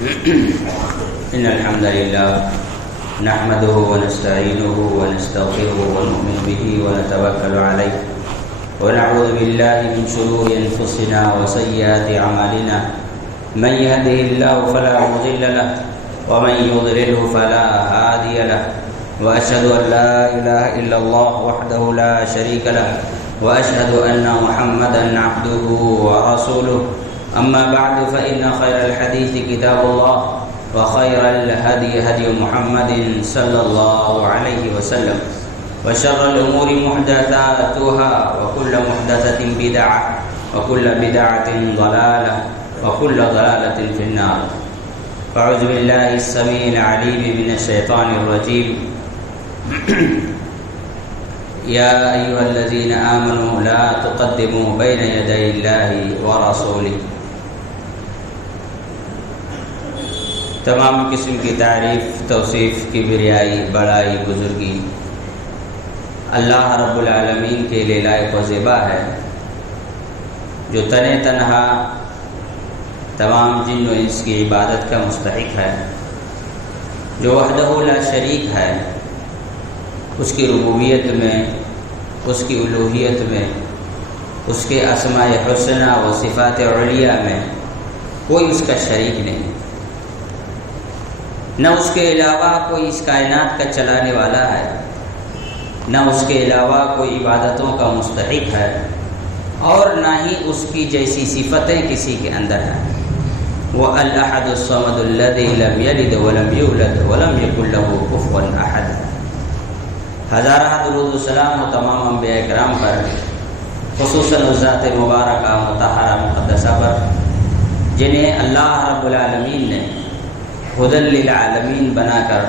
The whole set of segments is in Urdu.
إن الحمد لله نحمده ونستعينه ونستغفره ونؤمن به ونتوكل عليه ونعوذ بالله من شرور أنفسنا وسيئات أعمالنا من يهده الله فلا مضل له ومن يضلله فلا هادي له وأشهد أن لا إله إلا الله وحده لا شريك له وأشهد أن محمدا عبده ورسوله أما بعد فإن خير الحديث كتاب الله وخير الهدي هدي محمد صلى الله عليه وسلم وشر الأمور محدثاتها وكل محدثة بدعة وكل بدعة ضلالة وكل ضلالة في النار. أعوذ بالله السميع العليم من الشيطان الرجيم. يا أيها الذين آمنوا لا تقدموا بين يدي الله ورسوله. تمام قسم کی تعریف، توصیف، کبریائی، بڑائی، بزرگی اللہ رب العالمین کے لیے لائق و زیبا ہے، جو تنہا تمام جن و انس کی عبادت کا مستحق ہے، جو وحدہ لا شریک ہے، اس کی ربوبیت میں، اس کی الوہیت میں، اس کے اسماء حسنہ و صفات علیہ میں کوئی اس کا شریک نہیں، نہ اس کے علاوہ کوئی اس کائنات کا چلانے والا ہے، نہ اس کے علاوہ کوئی عبادتوں کا مستحق ہے، اور نہ ہی اس کی جیسی صفتیں کسی کے اندر ہیں۔ وہ الأحد الصمد الذي لم يلد ولم يولد ولم يكن له كفوا أحد۔ ہزارہ درود و سلام و تمام انبیاء کرام پر، خصوصاً ذات مبارکہ مطہرہ مقدسہ پر، جنہیں اللہ رب العالمین نے ہدی للعالمین بنا کر،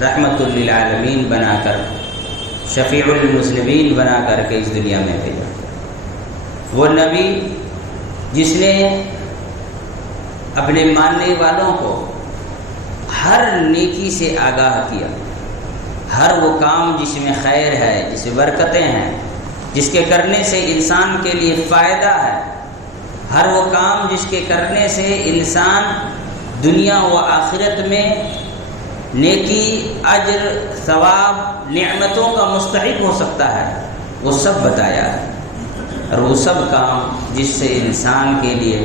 رحمت للعالمین بنا کر، شفیع المذنبین بنا کر کے اس دنیا میں بھیجا۔ وہ نبی جس نے اپنے ماننے والوں کو ہر نیکی سے آگاہ کیا، ہر وہ کام جس میں خیر ہے، جس میں برکتیں ہیں، جس کے کرنے سے انسان کے لیے فائدہ ہے، ہر وہ کام جس کے کرنے سے انسان دنیا و آخرت میں نیکی، اجر، ثواب، نعمتوں کا مستحق ہو سکتا ہے، وہ سب بتایا ہے۔ اور وہ سب کام جس سے انسان کے لیے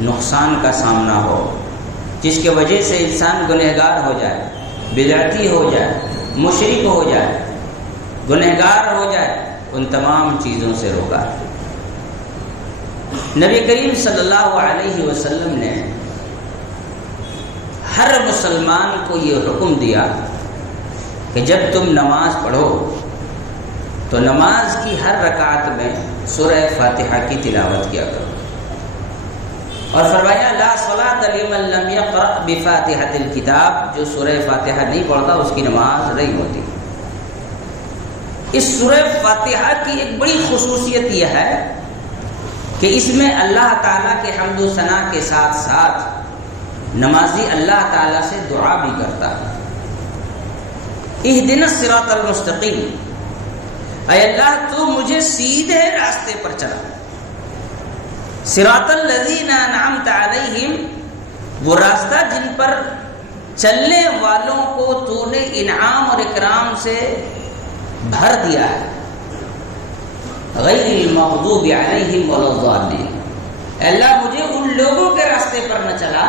نقصان کا سامنا ہو، جس کے وجہ سے انسان گنہگار ہو جائے، بدعتی ہو جائے، مشرک ہو جائے، گنہگار ہو جائے، ان تمام چیزوں سے روکا۔ نبی کریم صلی اللہ علیہ وسلم نے ہر مسلمان کو یہ حکم دیا کہ جب تم نماز پڑھو تو نماز کی ہر رکعت میں سورہ فاتحہ کی تلاوت کیا کرو، اور فرمایا لا صلاۃ لمن لم یقرأ بفاتحۃ الکتاب، جو سورہ فاتحہ نہیں پڑھتا اس کی نماز نہیں ہوتی۔ اس سورہ فاتحہ کی ایک بڑی خصوصیت یہ ہے کہ اس میں اللہ تعالیٰ کے حمد و ثنا کے ساتھ ساتھ نمازی اللہ تعالیٰ سے دعا بھی کرتا ہے۔ اہدنا الصراط المستقیم، اے اللہ تو مجھے سیدھے راستے پر چلا۔ صراط الذین انعمت علیہم، وہ راستہ جن پر چلنے والوں کو تو نے انعام اور اکرام سے بھر دیا ہے۔ غیر المغضوب علیہم ولا الضالین، اے اللہ مجھے ان لوگوں کے راستے پر نہ چلا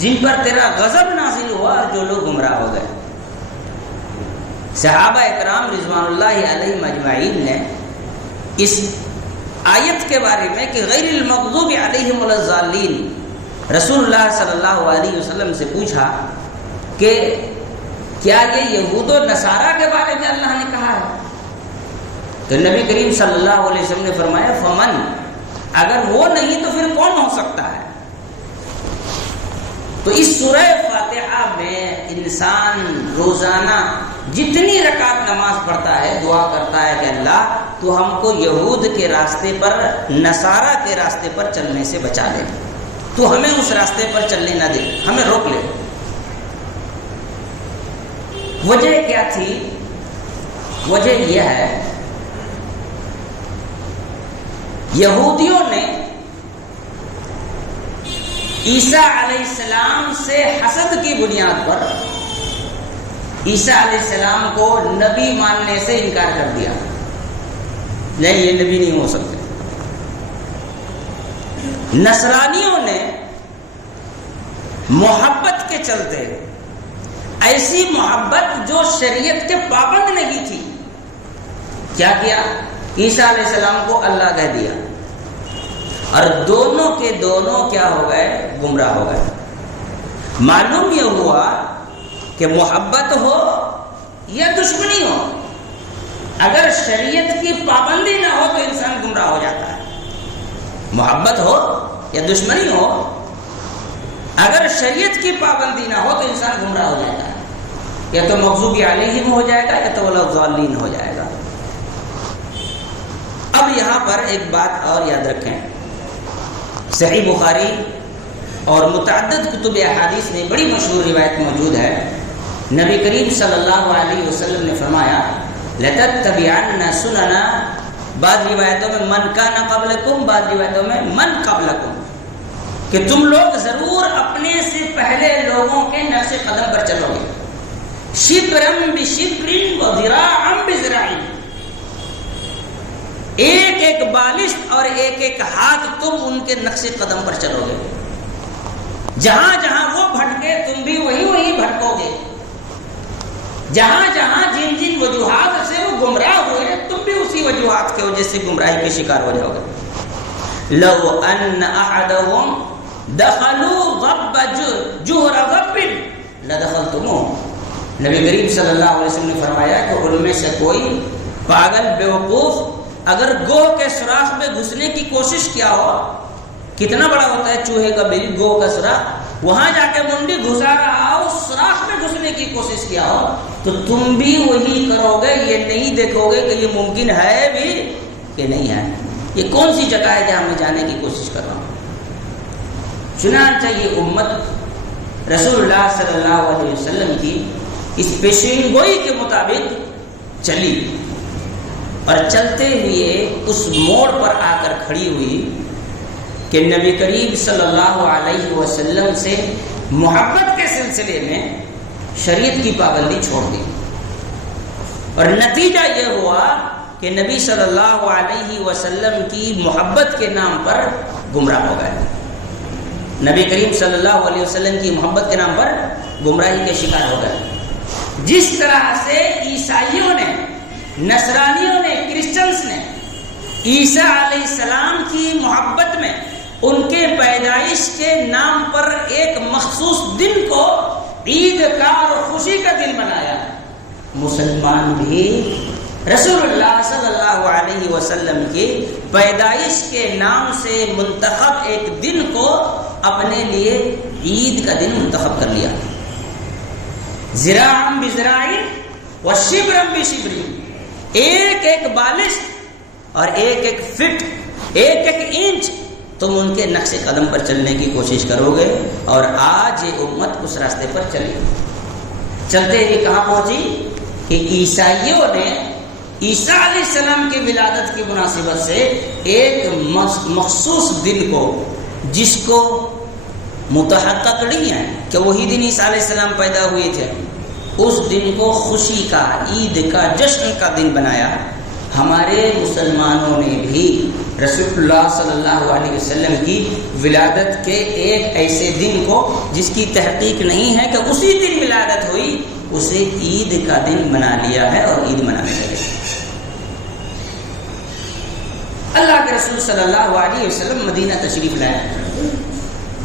جن پر تیرا غضب نازل ہوا اور جو لوگ گمراہ ہو گئے۔ صحابہ اکرام رضوان اللہ علیہم اجمعین نے اس آیت کے بارے میں کہ غیر المغضوب علیہم ولا الضالین، رسول اللہ صلی اللہ علیہ وسلم سے پوچھا کہ کیا یہ یہود و نصارہ کے بارے میں اللہ نے کہا ہے؟ تو نبی کریم صلی اللہ علیہ وسلم نے فرمایا فمن، اگر وہ نہیں تو پھر کون ہو سکتا ہے؟ تو اس سورہ فاتحہ میں انسان روزانہ جتنی رکعت نماز پڑھتا ہے دعا کرتا ہے کہ اللہ تو ہم کو یہود کے راستے پر، نصارہ کے راستے پر چلنے سے بچا لے، تو ہمیں اس راستے پر چلنے نہ دے، ہمیں روک لے۔ وجہ کیا تھی؟ وجہ یہ ہے یہودیوں نے عیسیٰ علیہ السلام سے حسد کی بنیاد پر عیسیٰ علیہ السلام کو نبی ماننے سے انکار کر دیا، نہیں یہ نبی نہیں ہو سکتے۔ نصرانیوں نے محبت کے چلتے، ایسی محبت جو شریعت کے پابند نہیں تھی، کیا کیا؟ عیسیٰ علیہ السلام کو اللہ کہہ دیا، اور دونوں کے دونوں کیا ہو گئے؟ گمراہ ہو گئے۔ معلوم یہ ہوا کہ محبت ہو یا دشمنی ہو، اگر شریعت کی پابندی نہ ہو تو انسان گمراہ ہو جاتا ہے۔ محبت ہو یا دشمنی ہو، اگر شریعت کی پابندی نہ ہو تو انسان گمراہ ہو جاتا ہے، یا تو مغضوب علیہم ہو جائے گا یا تو الضالین ہو جائے گا۔ اب یہاں پر ایک بات اور یاد رکھیں، صحیح بخاری اور متعدد کتب احادیث میں بڑی مشہور روایت موجود ہے، نبی کریم صلی اللہ علیہ وسلم نے فرمایا لَتَتَّبِعَنَّ سُنَنَ، بعض روایتوں میں من کان قبلکم، بعض روایتوں میں من قبلکم، کہ تم لوگ ضرور اپنے سے پہلے لوگوں کے نقش قدم پر چلو گے، شبرم بشبر وذراعا بذراع، ایک ایک بالشت اور ایک ایک ہاتھ تم ان کے نقش قدم پر چلو گے، جہاں جہاں وہ بھٹکے تم بھی وہی بھٹکو گے، جہاں جہاں جن جن وجوہات سے وہ گمراہ ہوئے تم بھی اسی وجوہات کی وجہ سے گمراہی کے شکار ہو جاؤ گے۔ لو ان احدهم دخلوا غب جوہر غب لدخلتموه، نبی کریم صلی اللہ علیہ وسلم نے فرمایا کہ ان میں سے کوئی پاگل بیوقوف اگر گوہ کے سوراخ میں گھسنے کی کوشش کیا ہو، کتنا بڑا ہوتا ہے چوہے کا بل، گوہ کا سوراخ، وہاں جا کے منڈی گھسا رہا ہو، اس سوراخ میں گھسنے کی کوشش کیا ہو، تو تم بھی وہی کرو گے، یہ نہیں دیکھو گے کہ یہ ممکن ہے بھی کہ نہیں ہے، یہ کون سی جگہ ہے جہاں میں جانے کی کوشش کر رہا ہوں۔ چنانچہ یہ امت رسول اللہ صلی اللہ علیہ وسلم کی اس پیشین گوئی کے مطابق چلی، اور چلتے ہوئے اس موڑ پر آ کر کھڑی ہوئی کہ نبی کریم صلی اللہ علیہ وسلم سے محبت کے سلسلے میں شریعت کی پابندی چھوڑ دی، اور نتیجہ یہ ہوا کہ نبی صلی اللہ علیہ وسلم کی محبت کے نام پر گمراہ ہو گئے، نبی کریم صلی اللہ علیہ وسلم کی محبت کے نام پر گمراہی کے شکار ہو گئے۔ جس طرح سے عیسائیوں نے، نصرانیوں نے، کرسچنس نے عیسیٰ علیہ السلام کی محبت میں ان کے پیدائش کے نام پر ایک مخصوص دن کو عید کا اور خوشی کا دن بنایا، مسلمان بھی رسول اللہ صلی اللہ علیہ وسلم کی پیدائش کے نام سے منتخب ایک دن کو اپنے لیے عید کا دن منتخب کر لیا۔ ذراعا بذراع وشبرا بشبر، ایک ایک بالش اور ایک ایک فٹ، ایک ایک انچ تم ان کے نقش قدم پر چلنے کی کوشش کرو گے، اور آج یہ امت اس راستے پر چلی۔ چلتے ہوئے کہاں پہنچی کہ عیسائیوں نے عیسیٰ علیہ السلام کی ولادت کی مناسبت سے ایک مخصوص دن کو، جس کو متحقق نہیں ہے کہ وہی دن عیسیٰ علیہ السلام پیدا ہوئے تھے، اس دن کو خوشی کا، عید کا، جشن کا دن بنایا۔ ہمارے مسلمانوں نے بھی رسول اللہ صلی اللہ علیہ وسلم کی ولادت کے ایک ایسے دن کو، جس کی تحقیق نہیں ہے کہ اسی دن ولادت ہوئی، اسے عید کا دن بنا لیا ہے اور عید منانے لگے۔ اللہ کے رسول صلی اللہ علیہ وسلم مدینہ تشریف لائے۔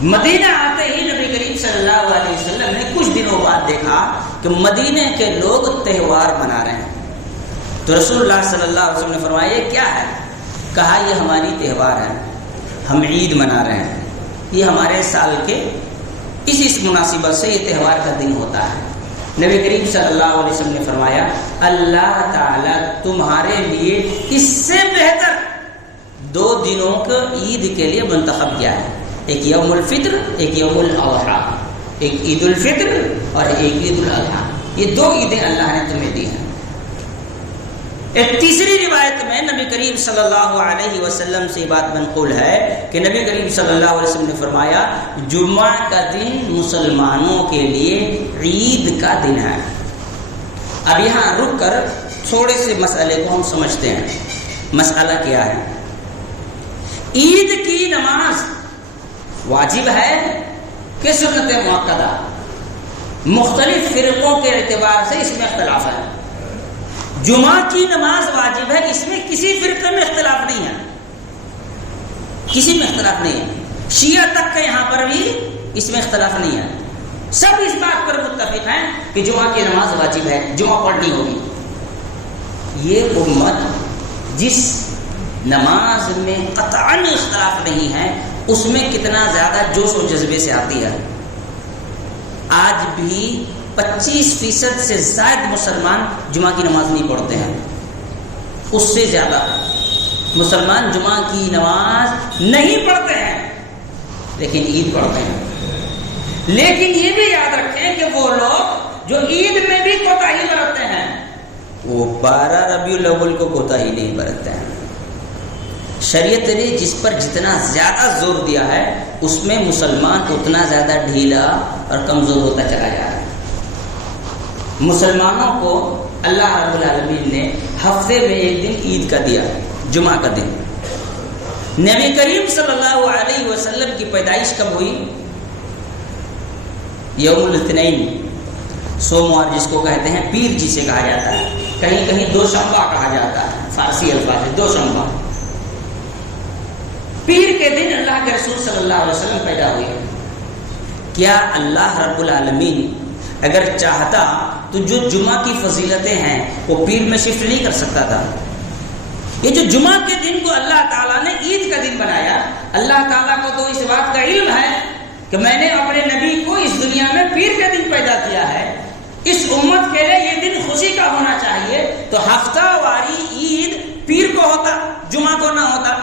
مدینہ آتے ہی نبی کریم صلی اللہ علیہ وسلم نے کچھ دنوں بعد دیکھا کہ مدینہ کے لوگ تہوار منا رہے ہیں، تو رسول اللہ صلی اللہ علیہ وسلم نے فرمایا یہ کیا ہے؟ کہا یہ ہماری تہوار ہے، ہم عید منا رہے ہیں، یہ ہمارے سال کے اس مناسبت سے یہ تہوار کا دن ہوتا ہے۔ نبی کریم صلی اللہ علیہ وسلم نے فرمایا اللہ تعالیٰ تمہارے لیے اس سے بہتر 2 دنوں کو عید کے لیے منتخب کیا ہے، ایک یوم الفطر، ایک یوم الاضحیٰ، ایک عید الفطر اور ایک عید الاضحیٰ، یہ 2 عیدیں اللہ نے تمہیں دی ہیں۔ ایک تیسری روایت میں نبی کریم صلی اللہ علیہ وسلم سے بات منقول ہے کہ نبی کریم صلی اللہ علیہ وسلم نے فرمایا جمعہ کا دن مسلمانوں کے لیے عید کا دن ہے۔ اب یہاں رک کر تھوڑے سے مسئلے کو ہم سمجھتے ہیں۔ مسئلہ کیا ہے؟ عید کی نماز واجب ہے کہ سنت مؤکدہ؟ مختلف فرقوں کے اعتبار سے اس میں اختلاف ہے۔ جمعہ کی نماز واجب ہے، اس میں کسی فرقے میں اختلاف نہیں ہے، کسی میں اختلاف نہیں ہے۔ شیعہ تک کے یہاں پر بھی اس میں اختلاف نہیں ہے، سب اس بات پر متفق ہیں کہ جمعہ کی نماز واجب ہے، جمعہ پڑھنی ہوگی۔ یہ امت جس نماز میں قطعاً اختلاف نہیں ہے اس میں کتنا زیادہ جوش و جذبے سے آتی ہے۔ آج بھی 25% سے زائد مسلمان جمعہ کی نماز نہیں پڑھتے ہیں، اس سے زیادہ مسلمان جمعہ کی نماز نہیں پڑھتے ہیں لیکن عید پڑھتے ہیں۔ لیکن یہ بھی یاد رکھیں کہ وہ لوگ جو عید میں بھی کوتاہی برتتے ہیں وہ 12 ربیع الاول کو کوتاہی نہیں برتتے ہیں۔ شریعت نے جس پر جتنا زیادہ زور دیا ہے اس میں مسلمان اتنا زیادہ ڈھیلا اور کمزور ہوتا چلا جا رہا ہے۔ مسلمانوں کو اللہ رب العالمین نے ہفتے میں ایک دن عید کا دیا، جمعہ کا دن۔ نبی کریم صلی اللہ علیہ وسلم کی پیدائش کب ہوئی؟ یوم الاثنین، سوموار جس کو کہتے ہیں، پیر جسے کہا جاتا ہے، کہیں کہیں دوشنبہ کہا جاتا ہے، فارسی الفاظ ہے دوشنبہ۔ پیر کے دن اللہ کے رسول صلی اللہ علیہ وسلم پیدا ہوئے۔ کیا اللہ رب العالمین اگر چاہتا تو جو جمعہ کی فضیلتیں ہیں وہ پیر میں شفٹ نہیں کر سکتا تھا؟ یہ جو جمعہ کے دن کو اللہ تعالیٰ نے عید کا دن بنایا، اللہ تعالیٰ کو تو اس بات کا علم ہے کہ میں نے اپنے نبی کو اس دنیا میں پیر کے دن پیدا کیا ہے، اس امت کے لیے یہ دن خوشی کا ہونا چاہیے، تو ہفتہ واری عید پیر کو ہوتا، جمعہ کو نہ ہوتا۔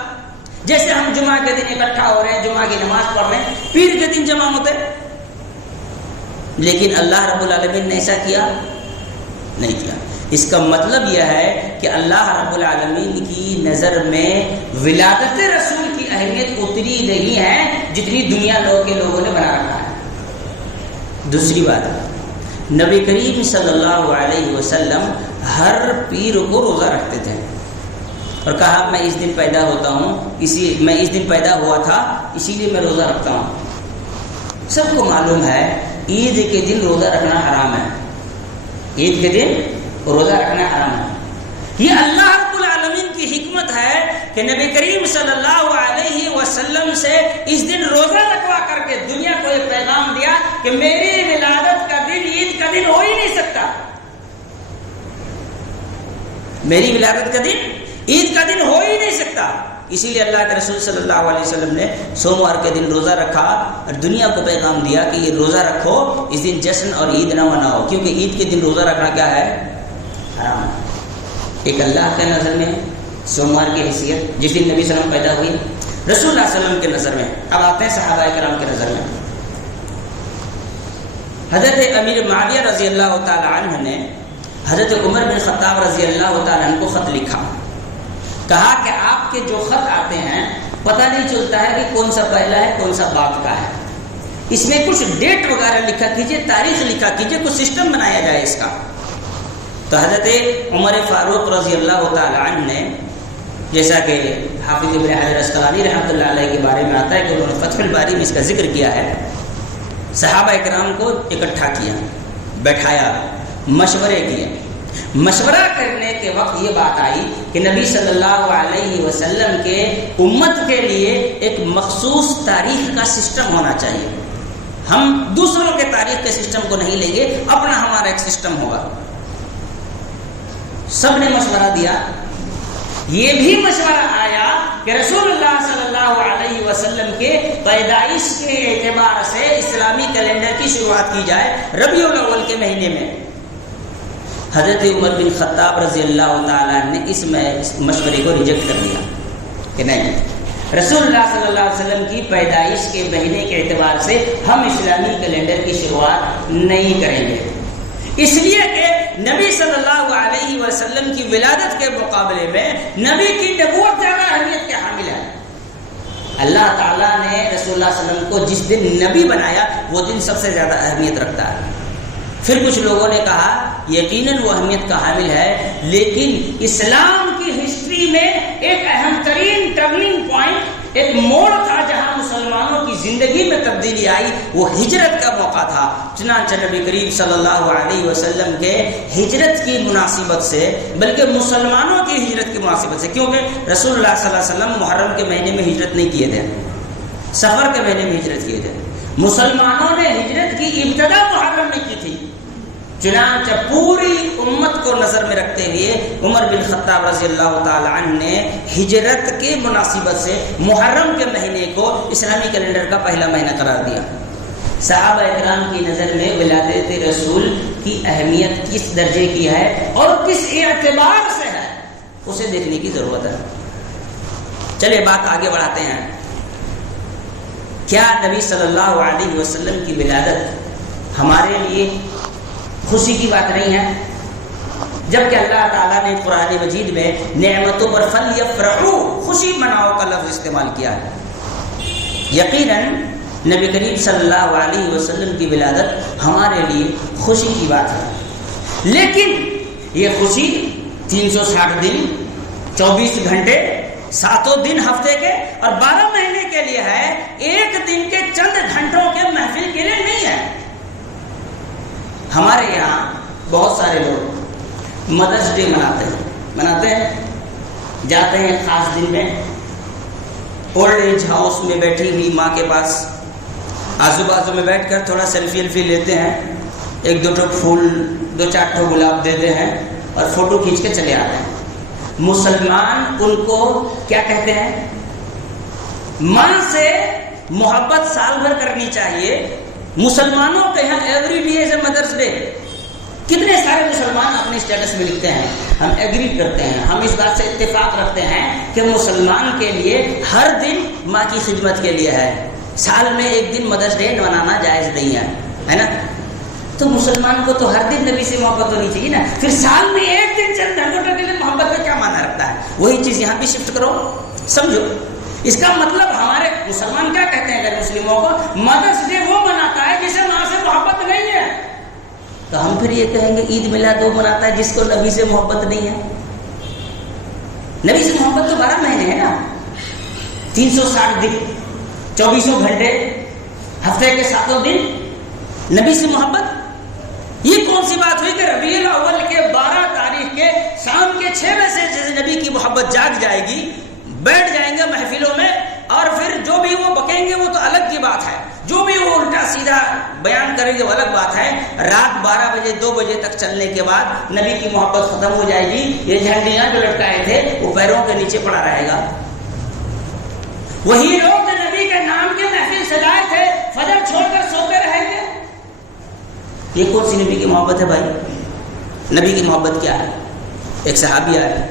جیسے ہم جمعہ کے دن اکٹھا ہو رہے ہیں، جمعہ کی نماز پڑھ رہے ہیں، پیر کے دن جمع ہوتے، لیکن اللہ رب العالمین نے ایسا کیا نہیں کیا۔ اس کا مطلب یہ ہے کہ اللہ رب العالمین کی نظر میں ولادت رسول کی اہمیت اتنی نہیں ہے جتنی دنیا کے لوگوں نے بنا رکھا ہے۔ دوسری بات، نبی کریم صلی اللہ علیہ وسلم ہر پیر کو روزہ رکھتے تھے اور کہا میں اس دن پیدا ہوتا ہوں، میں اس دن پیدا ہوا تھا اسی لیے میں روزہ رکھتا ہوں۔ سب کو معلوم ہے عید کے دن روزہ رکھنا حرام ہے، عید کے دن روزہ رکھنا حرام ہے۔ یہ اللہ رب العالمین کی حکمت ہے کہ نبی کریم صلی اللہ علیہ وسلم سے اس دن روزہ رکھوا کر کے دنیا کو یہ پیغام دیا کہ میری ولادت کا دن عید کا دن ہو ہی نہیں سکتا، میری ولادت کا دن عید کا دن ہو ہی نہیں سکتا۔ اسی لیے اللہ کے رسول صلی اللہ علیہ وسلم نے سوموار کے دن روزہ رکھا اور دنیا کو پیغام دیا کہ یہ روزہ رکھو، اس دن جشن اور عید نہ مناؤ، کیونکہ عید کے دن روزہ رکھنا کیا ہے؟ حرام ہے۔ ایک اللہ کے نظر میں سوموار کی حیثیت جس دن نبی صلی اللہ علیہ وسلم پیدا ہوئی، رسول اللہ صلی اللہ علیہ وسلم کے نظر میں۔ اب آتے ہیں صحابہ کرام کے نظر میں۔ حضرت امیر معاویہ رضی اللہ تعالی عنہ نے حضرت عمر بن خطاب رضی اللہ تعالی عنہ کو خط لکھا، کہا کہ آپ کے جو خط آتے ہیں پتہ نہیں چلتا ہے کہ کون سا پہلا ہے کون سا بعد کا ہے، اس میں کچھ ڈیٹ وغیرہ لکھا کیجئے، تاریخ لکھا کیجئے، کچھ سسٹم بنایا جائے اس کا۔ تو حضرت عمر فاروق رضی اللہ تعالی عنہ نے، جیسا کہ حافظ ابن حجر اسقلانی رحمۃ اللہ علیہ کے بارے میں آتا ہے کہ انہوں نے فتح الباری میں اس کا ذکر کیا ہے، صحابہ کرام کو اکٹھا کیا، بیٹھایا، مشورے کیے۔ مشورہ کرنے کے وقت یہ بات آئی کہ نبی صلی اللہ علیہ وسلم کے امت کے لیے ایک مخصوص تاریخ کا سسٹم ہونا چاہیے، ہم دوسروں کے تاریخ کے سسٹم کو نہیں لیں گے، اپنا ہمارا ایک سسٹم ہوگا۔ سب نے مشورہ دیا، یہ بھی مشورہ آیا کہ رسول اللہ صلی اللہ علیہ وسلم کے پیدائش کے اعتبار سے اسلامی کیلنڈر کی شروعات کی جائے ربیع الاول کے مہینے میں۔ حضرت عمر بن خطاب رضی اللہ تعالیٰ نے اس مشورے کو ریجیکٹ کر دیا کہ نہیں، رسول اللہ صلی اللہ علیہ وسلم کی پیدائش کے مہینے کے اعتبار سے ہم اسلامی کیلنڈر کی شروعات نہیں کریں گے، اس لیے کہ نبی صلی اللہ علیہ وسلم کی ولادت کے مقابلے میں نبی کی نبوت زیادہ اہمیت کے حامل ہے۔ اللہ تعالیٰ نے رسول اللہ صلی اللہ علیہ وسلم کو جس دن نبی بنایا وہ دن سب سے زیادہ اہمیت رکھتا ہے۔ پھر کچھ لوگوں نے کہا یقیناً وہ اہمیت کا حامل ہے، لیکن اسلام کی ہسٹری میں ایک اہم ترین ٹرننگ پوائنٹ، ایک موڑ تھا جہاں مسلمانوں کی زندگی میں تبدیلی آئی، وہ ہجرت کا موقع تھا۔ چنانچہ نبی کریم صلی اللہ علیہ وسلم کے ہجرت کی مناسبت سے، بلکہ مسلمانوں کی ہجرت کی مناسبت سے، کیونکہ رسول اللہ صلی اللہ علیہ وسلم محرم کے مہینے میں ہجرت نہیں کیے تھے، سفر کے مہینے میں ہجرت کیے تھے۔ مسلمانوں نے ہجرت کی ابتدا محرم میں کی تھی، چنانچہ پوری امت کو نظر میں رکھتے ہوئے عمر بن خطاب رضی اللہ تعالی عنہ نے ہجرت کے مناسبت سے محرم کے مہینے کو اسلامی کیلنڈر کا پہلا مہینہ قرار دیا۔ صحابہ اکرام کی نظر میں ولادت رسول کی اہمیت کس درجے کی ہے اور کس اعتبار سے ہے، اسے دیکھنے کی ضرورت ہے۔ چلے بات آگے بڑھاتے ہیں۔ کیا نبی صلی اللہ علیہ وسلم کی ولادت ہمارے لیے خوشی کی بات نہیں ہے؟ جبکہ اللہ تعالیٰ نے قرآن مجید میں نعمتوں پر فلیفرحوا، خوشی مناؤ کا لفظ استعمال کیا ہے۔ یقیناً نبی کریم صلی اللہ علیہ وسلم کی ولادت ہمارے لیے خوشی کی بات ہے، لیکن یہ خوشی 360 دن 24 گھنٹے 7 دن ہفتے کے اور 12 مہینے کے لیے ہے، ایک دن کے چند گھنٹوں کے محفل کے لیے نہیں ہے۔ ہمارے یہاں بہت سارے لوگ مدرس ڈے مناتے ہیں، جاتے ہیں خاص دن میں اولڈ ایج ہاؤس میں بیٹھی ہوئی ماں کے پاس، آزو بازو میں بیٹھ کر تھوڑا سیلفی لیتے ہیں، 1-2 ٹھو پھول 2-4 ٹھو گلاب دیتے ہیں اور فوٹو کھینچ کے چلے آتے ہیں۔ مسلمان ان کو کیا کہتے ہیں؟ ماں سے محبت سال بھر کرنی چاہیے۔ مسلمانوں کے یہاں ایوری ڈے از اے مدرس ڈے۔ کتنے سارے مسلمان اپنے اسٹیٹس میں لکھتے ہیں، ہم ایگری کرتے ہیں، ہم اس بات سے اتفاق رکھتے ہیں کہ مسلمان کے لیے ہر دن ماں کی خدمت کے لیے ہے، سال میں ایک دن مدرس ڈے منانا جائز نہیں ہے نا؟ تو مسلمان کو تو ہر دن نبی سے محبت ہونی چاہیے نا، پھر سال میں ایک دن چند گھنٹوں کے لیے محبت کا کیا معنی رکھتا ہے؟ وہی چیز یہاں بھی شفٹ کرو، سمجھو۔ اس کا مطلب ہمارے مسلمان کیا کہتے ہیں؟ غیر مسلموں کو مدرس ڈے وہ مناتا ہے جسے ماں سے محبت نہیں ہے، تو ہم پھر یہ کہیں گے عید میلاد وہ مناتا ہے جس کو نبی سے محبت نہیں ہے۔ نبی سے محبت تو 12 مہینے ہے نا، 360 دن 24 گھنٹے ہفتے کے 7 دن نبی سے محبت۔ یہ کون سی بات ہوئی کہ ربیع الاول کے 12 تاریخ کے شام کے 6 بجے سے جیسے نبی کی محبت جاگ جائے گی، بیٹھ جائیں گے محفلوں میں، اور پھر جو بھی وہ بکیں گے وہ تو الگ کی بات ہے، جو بھی وہ الٹا سیدھا بیان کریں گے وہ الگ بات ہے۔ رات 12 بجے 2 بجے تک چلنے کے بعد نبی کی محبت ختم ہو جائے گی، یہ جھنڈیاں جو لٹکائے تھے وہ پیروں کے نیچے پڑا رہے گا۔ وہی لوگ جو نبی کے نام کے محفل سجائے تھے فجر چھوڑ کر سوتے رہیں گے۔ یہ کون سی نبی کی محبت ہے بھائی؟ نبی کی محبت کیا ہے؟ ایک صحابی آئے،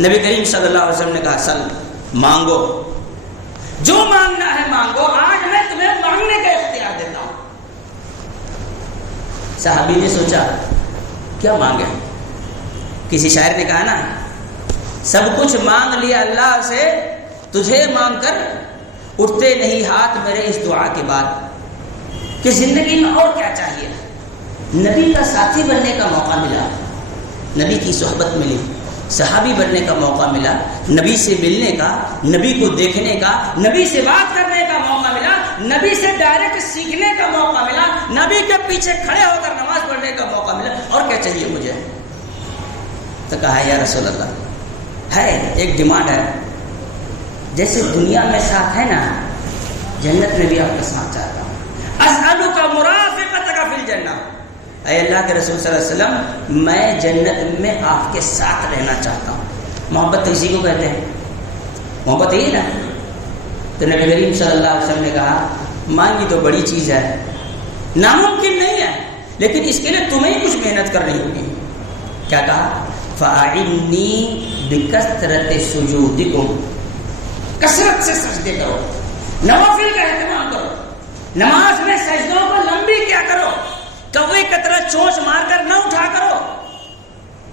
نبی کریم صلی اللہ علیہ وسلم نے کہا سل، مانگو، جو مانگنا ہے مانگو، آج میں تمہیں مانگنے کا اختیار دیتا ہوں۔ صحابی نے سوچا کیا مانگے؟ کسی شاعر نے کہا نا، سب کچھ مانگ لیا اللہ سے، تجھے مانگ کر اٹھتے نہیں ہاتھ میرے اس دعا کے بعد، کہ زندگی میں اور کیا چاہیے؟ نبی کا ساتھی بننے کا موقع ملا، نبی کی صحبت ملی، صحابی بننے کا موقع ملا، نبی سے ملنے کا، نبی کو دیکھنے کا، نبی سے بات کرنے کا موقع ملا، نبی سے ڈائریکٹ سیکھنے کا موقع ملا، نبی کے پیچھے کھڑے ہو کر نماز پڑھنے کا موقع ملا، اور کیا چاہیے مجھے؟ تو کہا یا رسول اللہ، ہے ایک ڈیمانڈ ہے، جیسے دنیا میں ساتھ ہے نا، جنت میں بھی آپ کا ساتھ چاہتا ہوں، اسألک مرافقتک فی الجنہ، اے اللہ کے رسول صلی اللہ علیہ وسلم میں جنت میں آپ کے ساتھ رہنا چاہتا ہوں۔ محبت تو اسی کو کہتے ہیں، محبت یہی نا۔ تو نبی کریم صلی اللہ علیہ وسلم نے کہا مانگی تو بڑی چیز ہے، ناممکن نہیں ہے، لیکن اس کے لیے تمہیں کچھ محنت کرنی ہوگی۔ کیا کہا؟ فَأَعِنِّي بِكَثْرَةِ سُجُودِكُمْ، کثرت سے سجدے کرو، نوافل کا اہتمام کرو، نماز میں سجدوں کو لمبی کیا کرو، کوئی کترا چونچ مار کر نہ اٹھا کرو،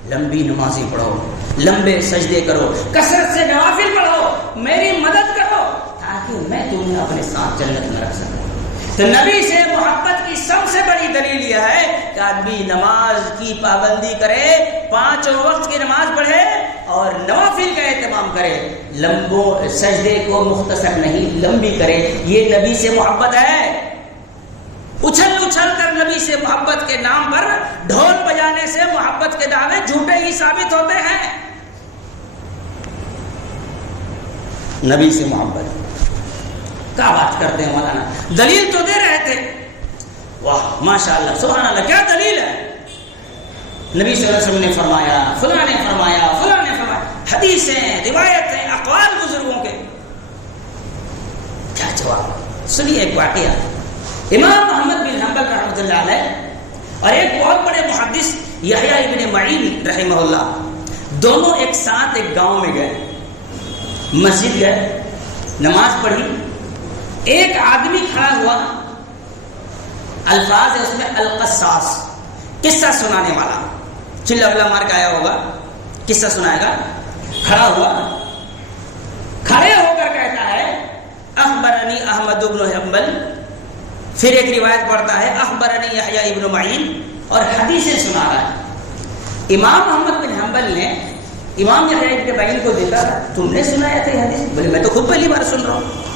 لمبی نمازیں پڑھو، لمبے سجدے کرو، کثرت سے نوافل پڑھو، میری مدد کرو تاکہ میں تمہیں اپنے ساتھ جنت میں رکھ سکوں۔ تو نبی سے محبت کی سب سے بڑی دلیل یہ ہے کہ آدمی نماز کی پابندی کرے، 5 وقت کی نماز پڑھے اور نوافل کا اہتمام کرے، لمبوں سجدے کو مختصر نہیں لمبی کرے۔ یہ نبی سے محبت ہے۔ اچھل اچھل کر نبی سے محبت کے نام پر ڈھول بجانے سے محبت کے دعوے جھوٹے ہی ثابت ہوتے ہیں۔ نبی سے محبت کیا بات کرتے ہیں مولانا، دلیل تو دے رہے تھے، واہ ماشاءاللہ سبحان اللہ کیا دلیل ہے۔ نبی صلی اللہ علیہ وسلم نے فرمایا، فلاں نے فرمایا، فلاں نے فرمایا، حدیثیں، روایتیں، اقوال بزرگوں کے، کیا جواب؟ سنیے ایک واقعہ، امام محمد بن حنبل رحمۃ اللہ علیہ اور ایک بہت بڑے محدث یحییٰ ابن معین رحمہ اللہ، دونوں ایک ساتھ ایک گاؤں میں گئے، مسجد گئے، نماز پڑھی، ایک آدمی کھڑا ہوا، الفاظ ہے اس میں القصاص، قصہ سنانے والا، چلا بلا مار کے آیا ہوگا، قصہ سنائے گا، کھڑا ہوا، کھڑے ہو کر کہتا ہے اخبرنی احمد بن حنبل، پھر ایک روایت پڑھتا ہے اخبرنی یحییٰ ابن معین، اور حدیثیں سنا رہا ہے۔ امام محمد بن حنبل نے امام یحییٰ ابن معین کو دیکھا، تم نے سنایا تھا یہ حدیث؟ بولے میں تو خود پہلی بار سن رہا ہوں۔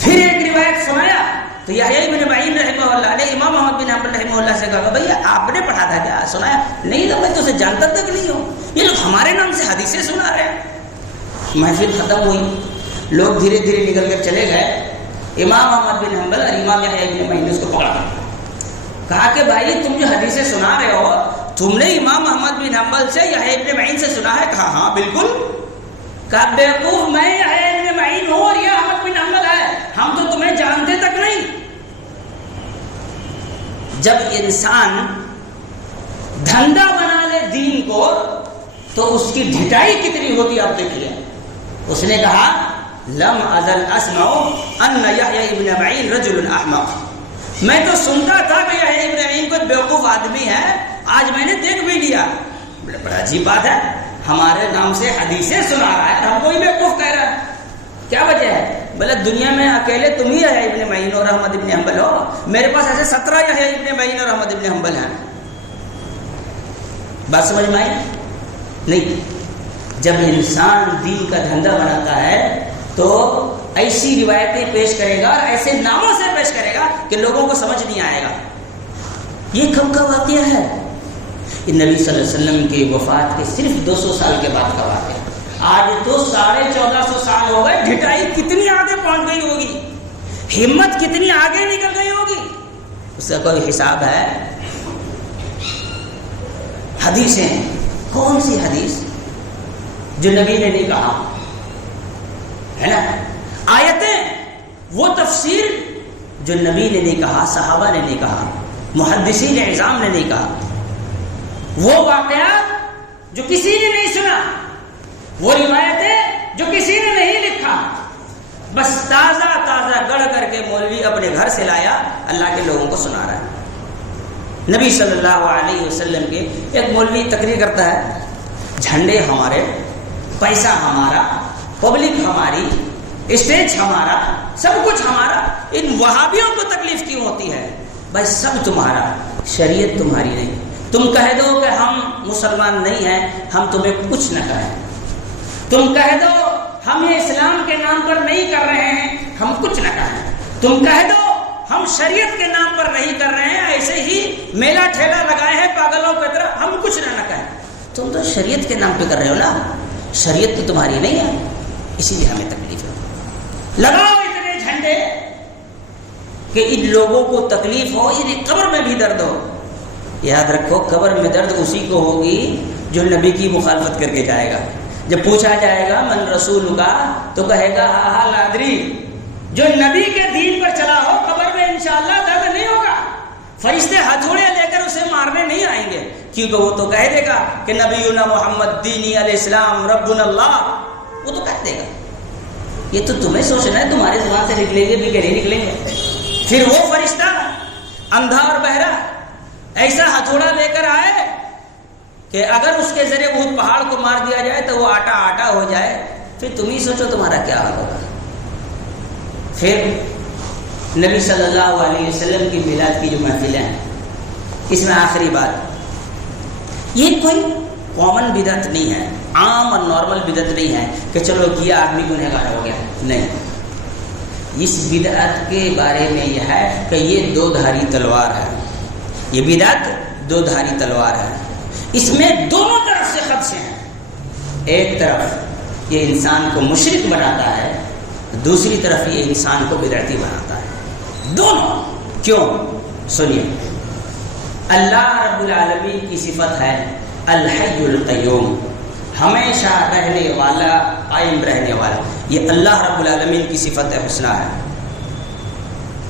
پھر ایک روایت سنایا تو یحییٰ ابن معین رحمہ اللہ نے امام محمد بن حنبل رحمہ اللہ سے کہا بھیا آپ نے پڑھا تھا کیا؟ سنایا نہیں تو میں تو اسے جانتا تک نہیں ہوں، یہ لوگ ہمارے نام سے حدیثیں سنا رہے ہیں۔ محفل ختم ہوئی، لوگ دھیرے دھیرے نکل کر چلے گئے، امام محمد بن حنبل اور امام یحییٰ ابن معین نے اس کو پکڑا، کہا کہ بھائی تم جو حدیثیں سنا رہے ہو تم نے امام محمد بن حنبل سے یحییٰ ابن معین سے سنا ہے؟ کہا ہاں بالکل۔ کہا بیوقوف میں یحییٰ ابن معین ہوں اور یہ احمد بن حنبل ہے، ہم تو تمہیں جانتے تک نہیں۔ جب انسان دھندا بنا لے دین کو تو اس کی ڈھٹائی کتنی ہوتی آپ دیکھیے۔ اس نے کہا لم ازل اسمع ان یحییٰ ابن معین رجل احمق، میں تو سنتا تھا کہ یحییٰ ابن معین کوئی بیوقوف آدمی ہے، آج میں نے دیکھ بھی لیا۔ بڑا عجیب بات ہے، ہمارے نام سے حدیثیں سنا رہا ہے، ہم کو ہی بیوقوف کہہ رہا ہے، کیا وجہ ہے؟ بولے دنیا میں اکیلے تم ہی یحییٰ ابن معین اور احمد ابن حنبل ہو، میرے پاس ایسے 17 یحییٰ ابن معین اور احمد ابن حنبل ہیں۔ بات سمجھ میں آئی؟ نہیں، جب انسان دین کا دھندا بناتا ہے تو ایسی روایتیں پیش کرے گا اور ایسے ناموں سے پیش کرے گا کہ لوگوں کو سمجھ نہیں آئے گا۔ یہ کب کا واقعہ ہے؟ یہ نبی صلی اللہ علیہ وسلم کی وفات کے صرف 200 سال کے بعد کا واقعہ ہے۔ آج تو 1450 سال ہو گئے، ڈھٹائی کتنی آگے پہنچ گئی ہوگی، ہمت کتنی آگے نکل گئی ہوگی، اس کا کوئی حساب ہے؟ حدیثیں، کون سی حدیث جو نبی نے نہیں کہا ہے نا؟ آیتیں، وہ تفسیر جو نبی نے نہیں کہا، صحابہ نے نہیں کہا، محدثین اعظام نے نہیں کہا، وہ واقعات جو کسی نے نہیں سنا، وہ روایتیں جو کسی نے نہیں لکھا، بس تازہ تازہ گڑھ کر کے مولوی اپنے گھر سے لایا، اللہ کے لوگوں کو سنا رہا ہے۔ نبی صلی اللہ علیہ وسلم کے ایک مولوی تقریر کرتا ہے، جھنڈے ہمارے، پیسہ ہمارا، پبلک ہماری، اسٹیج ہمارا، سب کچھ ہمارا، ان وہابیوں کو تکلیف کیوں ہوتی ہے؟ بھائی سب تمہارا، شریعت تمہاری نہیں۔ تم کہہ دو کہ ہم مسلمان نہیں ہیں، ہم تمہیں کچھ نہ کہیں، تم کہہ دو ہم یہ اسلام کے نام پر نہیں کر رہے ہیں، ہم کچھ نہ کہیں، تم کہہ دو ہم شریعت کے نام پر نہیں کر رہے ہیں، ایسے ہی میلہ ٹھیلا لگائے ہیں پاگلوں کی طرح، ہم کچھ نہ کہیں۔ تم تو شریعت کے نام پہ کر رہے ہو نا، شریعت تو تمہاری نہیں ہے، اسی لیے ہمیں تکلیف ہے۔ لگاؤ اتنے جھنڈے کہ ان لوگوں کو تکلیف ہو، انہیں قبر میں بھی درد ہو۔ یاد رکھو قبر میں درد اسی کو ہوگی جو نبی کی مخالفت کر کے جائے گا۔ جب پوچھا جائے گا من رسول کا تو کہے گا ہا ہا لادری، جو نبی کے دین پر چلا ہو قبر میں انشاءاللہ درد نہیں ہوگا، فرشتے ہتھوڑے لے کر اسے مارنے نہیں آئیں گے، کیونکہ وہ تو کہہ دے گا کہ نبینا محمد دینی علیہ السلام ربنا اللہ، وہ تو کہہ دے گا۔ یہ تو تمہیں سوچنا ہے تمہارے زبان سے نکلیں گے بھی کہ نہیں نکلیں گے۔ پھر وہ فرشتہ اندھا اور بہرا ایسا ہتھوڑا لے کر آئے کہ اگر اس کے ذریعے احد پہاڑ کو مار دیا جائے تو وہ آٹا آٹا ہو جائے، پھر تم ہی سوچو تمہارا کیا حال ہوگا۔ پھر نبی صلی اللہ علیہ وسلم کی میلاد کی جو محفلیں ہیں، اس میں آخری بات، یہ کوئی کامن بدعت نہیں ہے، عام اور نارمل بدعت نہیں ہے کہ چلو کیا آدمی گنہگار ہو گیا، نہیں۔ اس بدعت کے بارے میں یہ ہے کہ یہ دو دھاری تلوار ہے، یہ بدعت دو دھاری تلوار ہے، اس میں دونوں طرف سے خدشے ہیں۔ ایک طرف یہ انسان کو مشرک بناتا ہے، دوسری طرف یہ انسان کو بدعتی بناتا ہے، دونوں۔ کیوں؟ سنیے، اللہ رب العالمین کی صفت ہے الحی القیوم، ہمیشہ رہنے والا، قائم رہنے والا، یہ اللہ رب العالمین کی صفت حسنی ہے۔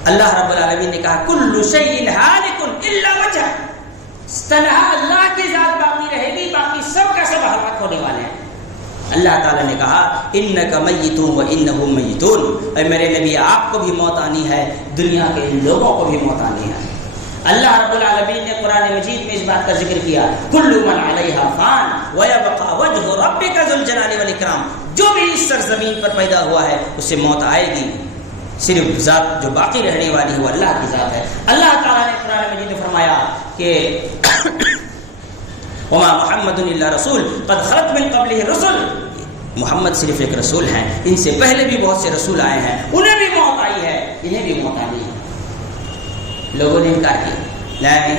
اللہ رب العالمین نے کہا کل شیء ہالک الا وجہ، تنہا اللہ کی ذات باقی رہے گی، باقی سب کا سب ہلاک ہونے والے ہیں۔ اللہ تعالیٰ نے کہا انک میت وانہم میتون، اے میرے نبی آپ کو بھی موت آنی ہے، دنیا کے لوگوں کو بھی موت آنی ہے۔ اللہ رب العالمین نے قرآن مجید میں اس بات کا ذکر کیا کل من علیہا فان ویبقى وجہ ربک ذو الجلال والاکرام، جو بھی اس سرزمین پر پیدا ہوا ہے اسے موت آئے گی، صرف ذات جو باقی رہنے والی ہے وہ اللہ کی ذات ہے۔ اللہ تعالیٰ نے قرآن مجید میں فرمایا کہ وما محمد الا رسول قد خلت من قبلہ الرسل، محمد صرف ایک رسول ہیں، ان سے پہلے بھی بہت سے رسول آئے ہیں، انہیں بھی موت آئی ہے، انہیں بھی موت آنی ہے۔ لوگوں نے انکار کیا، نہیں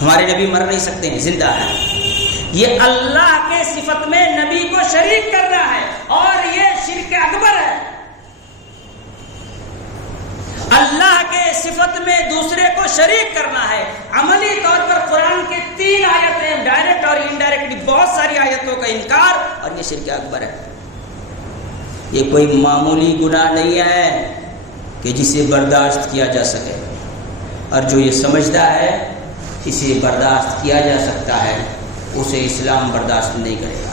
ہمارے نبی مر نہیں سکتے ہیں، زندہ ہیں۔ یہ اللہ کے صفت میں نبی کو شریک کرنا ہے اور یہ شرک اکبر ہے۔ اللہ کے صفت میں دوسرے کو شریک کرنا ہے۔ عملی طور پر قرآن کے 3 آیتیں، ڈائریکٹ اور انڈائریکٹلی بہت ساری آیتوں کا انکار، اور یہ شرک اکبر ہے۔ یہ کوئی معمولی گناہ نہیں ہے کہ جسے برداشت کیا جا سکے، اور جو یہ سمجھتا ہے اسے برداشت کیا جا سکتا ہے اسے اسلام برداشت نہیں کرے گا۔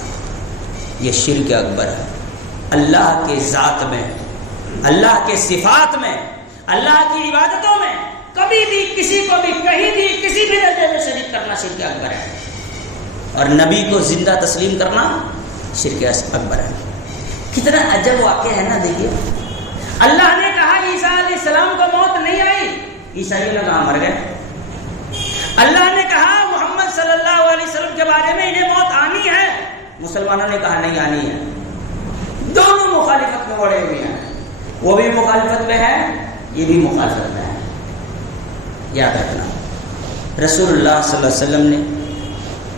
یہ شرک اکبر ہے۔ اللہ کے ذات میں، اللہ کے صفات میں، اللہ کی عبادتوں میں کبھی بھی کسی کو بھی کہیں بھی کسی بھی درجے میں شریک کرنا شرک اکبر ہے، اور نبی کو زندہ تسلیم کرنا شرک اکبر ہے۔ کتنا عجب واقعہ ہے نا، دیکھیے اللہ نے کہا عیسیٰ علیہ السلام کو موت نہیں آئی، عیسائی نے کہا مر گئے۔ اللہ نے کہا محمد صلی اللہ علیہ وسلم کے بارے میں انہیں موت آنی ہے، مسلمانوں نے کہا نہیں آنی ہے۔ دونوں مخالفت میں بڑے ہوئے ہیں، وہ بھی مخالفت میں ہے، یہ بھی مخالفت میں ہے۔ یاد رکھنا، رسول اللہ صلی اللہ علیہ وسلم نے،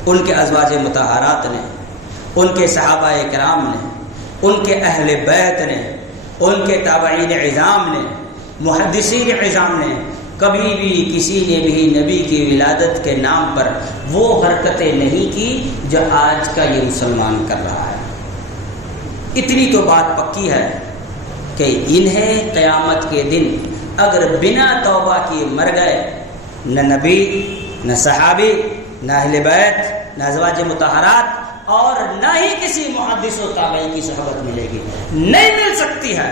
ان کے ازواج مطہرات نے، ان کے صحابہ کرام نے، ان کے اہل بیت نے، ان کے تابعین عظام نے، محدثین عظام نے کبھی بھی کسی نے بھی نبی کی ولادت کے نام پر وہ حرکتیں نہیں کی جو آج کا یہ مسلمان کر رہا ہے۔ اتنی تو بات پکی ہے کہ انہیں قیامت کے دن اگر بنا توبہ کیے مر گئے، نہ نبی، نہ صحابی، نہ اہل بیت، نہ ازواج مطہرات، اور نہ ہی کسی محدث و تابعی کی صحبت ملے گی، نہیں مل سکتی ہے،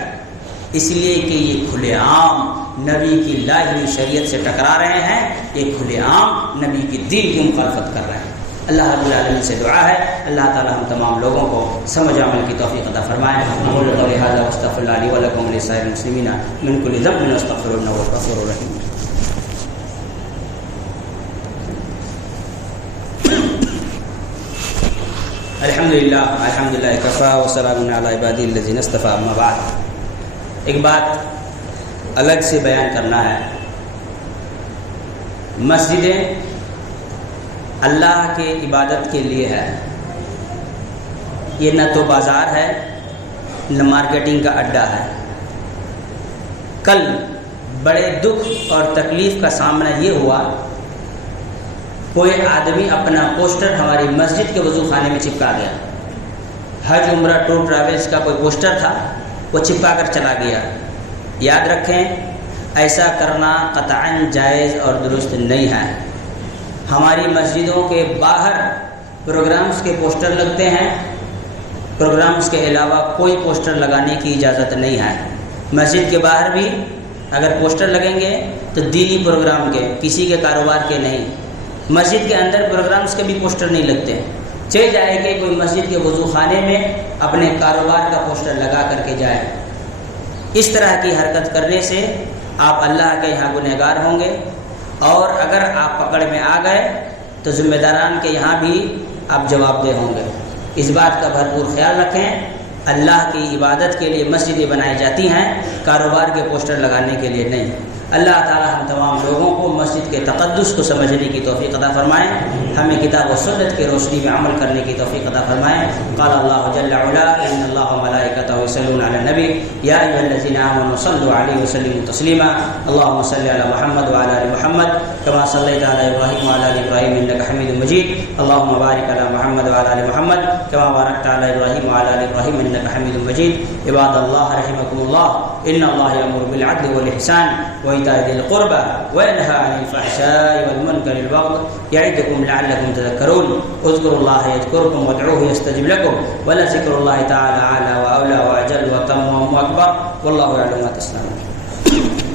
اس لیے کہ یہ کھلے عام نبی کی لائی ہوئی شریعت سے ٹکرا رہے ہیں، یہ کھلے عام نبی کی دین کی مخالفت کر رہے ہیں۔ اللہ رب العالمین سے دعا ہے اللہ تعالی ہم تمام لوگوں کو سمجھ عمل کی توفیق عطا فرمائے۔ اقول قولی ھذا واستغفر اللہ لی ولکم ولسائر المسلمین من کل ذنب واستغفروہ انہ هو الغفور الرحیم۔ الحمدللہ کفا وسلام علی عبادی الذین اصطفی، اما بعد۔ ایک بات الگ سے بیان کرنا ہے، مسجدیں اللہ کے عبادت کے لیے ہے، یہ نہ تو بازار ہے نہ مارکیٹنگ کا اڈا ہے۔ کل بڑے دکھ اور تکلیف کا سامنا یہ ہوا، کوئی آدمی اپنا پوسٹر ہماری مسجد کے وضو خانے میں چپکا گیا، حج عمرہ ٹور ٹریولز کا کوئی پوسٹر تھا، وہ چپکا کر چلا گیا۔ یاد رکھیں ایسا کرنا قطعاً جائز اور درست نہیں ہے۔ ہماری مسجدوں کے باہر پروگرامز کے پوسٹر لگتے ہیں، پروگرامز کے علاوہ کوئی پوسٹر لگانے کی اجازت نہیں ہے۔ مسجد کے باہر بھی اگر پوسٹر لگیں گے تو دینی پروگرام کے، کسی کے کاروبار کے نہیں۔ مسجد کے اندر پروگرامز کے بھی پوسٹر نہیں لگتے ہیں، چلے جائے کہ کوئی مسجد کے وضو خانے میں اپنے کاروبار کا پوسٹر لگا کر کے جائے۔ اس طرح کی حرکت کرنے سے آپ اللہ کے یہاں گنہگار ہوں گے، اور اگر آپ پکڑ میں آ گئے تو ذمہ داران کے یہاں بھی آپ جواب دہ ہوں گے۔ اس بات کا بھرپور خیال رکھیں، اللہ کی عبادت کے لیے مسجدیں بنائی جاتی ہیں، کاروبار کے پوسٹر لگانے کے لیے نہیں۔ اللہ تعالی ہم تمام لوگوں کو مسجد کے تقدس کو سمجھنے کی توفیق عطا فرمائیں، ہمیں کتاب و سنت کی روشنی میں عمل کرنے کی توفیق عطا فرمائیں۔ قال اللہ جل وعلا ان اللہ وملائکتہ یصلون علی النبی یا ایھا الذین آمنوا صلوا علیہ وسلموا تسلیما اللهم صل علی محمد وعلی آل محمد كما صلیت علی ابراہیم وعلی آل ابراہیم انک حمید مجید اللهم بارک علی محمد وعلی آل محمد كما بارکت علی ابراہیم وعلی آل ابراہیم انک حمید مجید۔ عباد اللہ رحمکم اللہ، ان اللہ یأمر بالعدل والإحسان وإيتاء ذي القربى وينهى عن الفحشاء والمنكر والبغي يعظكم لعلكم تذكرون اذكروا الله يذكركم وادعوه يستجب لكم ولذكر الله تعالى أعلى وأولى وأجل وأتم وأكبر والله يعلم ما تصنعون۔